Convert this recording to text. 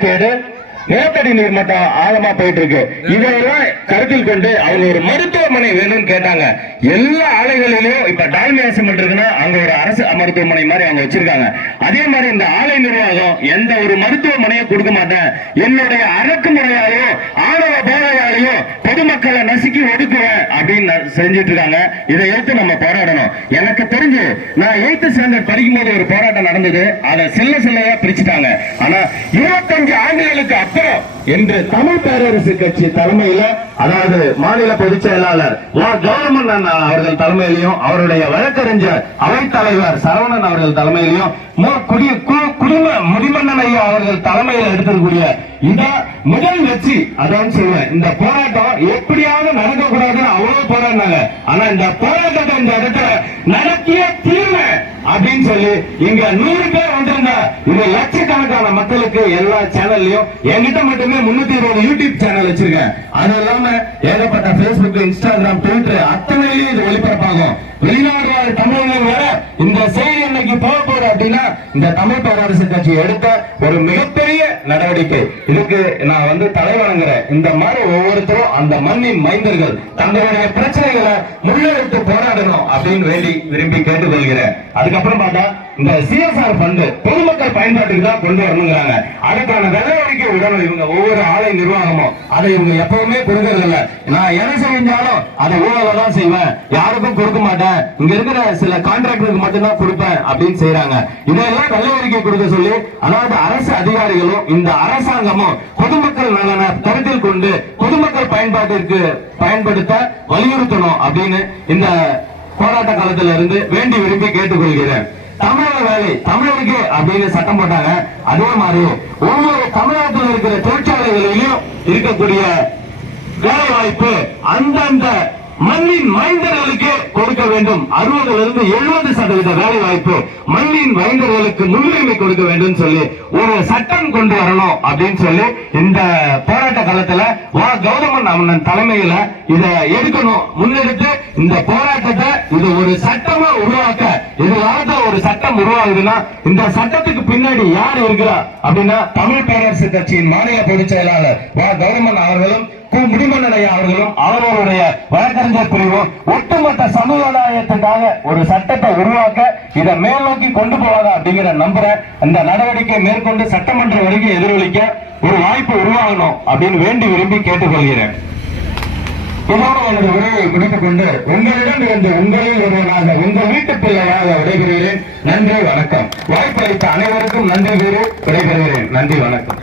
நிலத்தடி நீர் மட்டம் ஆழமா போயிட்டு இருக்கு. இதெல்லாம் கருத்தில் கொண்டு அவங்க ஒரு மருத்துவமனை வேணும்னு கேட்டாங்க. எல்லா ஆலைகளிலும் இப்ப டால்மியா சிமெண்ட் இருக்குன்னா அங்க ஒரு அரசு மருத்துவமனை மாதிரி அவங்க வச்சிருக்காங்க. அதே மாதிரி இந்த ஆலை நிர்வாகம் எந்த ஒரு மருத்துவமனையும் கொடுக்க மாட்டேன், என்னுடைய அடக்குமுறையாலையும் ஆணவ போராயாலையும் பொதுமக்களை நசுக்கி ஒடுக்குவேன் அப்படின்னு செஞ்சிட்டு இருக்காங்க. இதை எடுத்து நம்ம போராடணும். எனக்கு தெரிஞ்சு நான் 8th ஸ்டாண்டர்ட் படிக்கும் போது ஒரு போராட்டம் நடந்தது. அதை சில்லையா பிரிச்சுட்டாங்க. ஆனா 25 ஆண்டுகளுக்கு அப்புறம் என்று தமிழ் பேரரசு கட்சி தலைமையில, அதாவது மாநில பொதுச் செயலாளர் கவர்மெண்ட் அவர்கள் தலைமையிலையும் அவருடைய வழக்கறிஞர் அவைத் தலைவர் சரவணன் அவர்கள் தலைமையிலையும் குடும்ப முடிமன்னன் ஐயா அவர்கள் தலைமையில் எடுத்திருக்கூடிய இந்த முதல் வெற்றி. அதான் சொல்லுவேன், இந்த போராட்டம் எப்படியாவது நடக்கக்கூடாதுன்னு அவ்வளவு போராடினாங்க. ஆனா இந்த போராட்டத்தை இந்த இடத்துல நடத்திய தீர்வு அப்படின்னு சொல்லி இங்க 100 பேர் வந்திருந்தா இது லட்சக்கணக்கான மக்களுக்கு எல்லா சேனல்லையும், என்கிட்ட மட்டுமே 320 யூடியூப் சேனல் வச்சிருக்கேன். அது இல்லாம ஏகப்பட்ட பேஸ்புக், இன்ஸ்டாகிராம், ட்விட்டர் அத்தனையிலையும் இது ஒளிபரப்பாகும். வெளிநாடு வாழ் தமிழர்கள் வர இந்த செய்தி இன்னைக்கு போகுது அப்படின்னா இந்த தமிழ் பேரரசு கட்சி எடுத்த ஒரு மிகப்பெரிய நடவடிக்கை. இதுக்கு நான் தலைவணங்குறேன். இந்த மாதிரி ஒவ்வொருத்தரும் அந்த மண்ணின் மைந்தர்கள் தங்களுடைய பிரச்சனைகளை முன்னெடுத்து போராடணும் அப்படின்னு வேண்டி விரும்பி கேட்டுக்கொள்கிறேன். அதுக்கப்புறம் பார்த்தா இந்த CSR ஃபண்ட் பொதுமக்கள் பயன்பாட்டுக்கு தான் கொண்டு வரணுங்கிறாங்க. அதுக்கான நடவடிக்கை விடணும். இவங்க ஒவ்வொரு ஆலை நிர்வாகமும் அதை இவங்க எப்பவுமே கொடுக்கறது இல்ல. நான் எதை செஞ்சாலும் அதை ஊழல தான் செய்வேன், யாருக்கும் கொடுக்க மாட்டேன், இங்க இருக்கிற சில கான்ட்ராக்டருக்கு மட்டும்தான் கொடுப்பேன் அப்படின்னு செய்யறாங்க. இதெல்லாம் நடவடிக்கை கொடுக்க சொல்லி, அதாவது அரசு அதிகாரிகளும் இந்த அரசாங்கமும் பொதுமக்கள் நலனை கருத்தில் கொண்டு பொதுமக்கள் பயன்பாட்டிற்கு பயன்படுத்த வலியுறுத்தணும் அப்படின்னு இந்த போராட்ட காலத்துல இருந்து வேண்டி விரும்பி கேட்டுக்கொள்கிறேன். தமிழக வேலை தமிழருக்கு அப்படின்னு சட்டம் போட்டாங்க. அதே மாதிரி ஒவ்வொரு தமிழகத்தில் இருக்கிற தொழிற்சாலைகளிலும் இருக்கக்கூடிய வேலை வாய்ப்பு அந்தந்த மண்ணின் மைந்தர்களுக்கு கொடுக்க வேண்டும். 60% வேலை வாய்ப்பு மண்ணின் மைந்தர்களுக்கு முன்னுரிமை கொடுக்க வேண்டும் சொல்லி ஒரு சட்டம் கொண்டு வரணும் அப்படின்னு சொல்லி இந்த போராட்ட காலத்துல கௌதமன் அண்ணன் தலைமையில இதை எடுக்கணும். முன்னெடுத்து இந்த போராட்டத்தை இது ஒரு சட்டமா உருவாக்க, இதனால ஒரு சட்டம் உருவாகுதுன்னா இந்த சட்டத்துக்கு பின்னாடி யார் இருக்கிறா அப்படின்னா தமிழ் பேரரசு கட்சியின் மாநில பொதுச் செயலாளர் கௌதமன் அவர்களும் முடிமன்னன் ஐயா அவர்களும் அவர்களுடைய வழக்கறிஞர் பிரிவும் ஒட்டுமொத்த சமுதாயத்துக்காக ஒரு சட்டத்தை உருவாக்க இதை மேல் நோக்கி கொண்டு போவாங்க அப்படிங்கிற நம்புறேன். இந்த நடவடிக்கை மேற்கொண்டு சட்டமன்ற வரைக்கும் எதிரொலிக்க ஒரு வாய்ப்பு உருவாகணும் அப்படின்னு வேண்டி விரும்பி கேட்டுக்கொள்கிறேன். இதோடு எனது உரையை முடித்துக் கொண்டு உங்களிடம் இருந்து உங்களில் ஒருவனாக உங்கள் வீட்டு பிள்ளையாக விடைபெறுகிறேன். நன்றி, வணக்கம். வாய்ப்பளித்த அனைவருக்கும் நன்றி கூறி விடைபெறுகிறேன். நன்றி, வணக்கம்.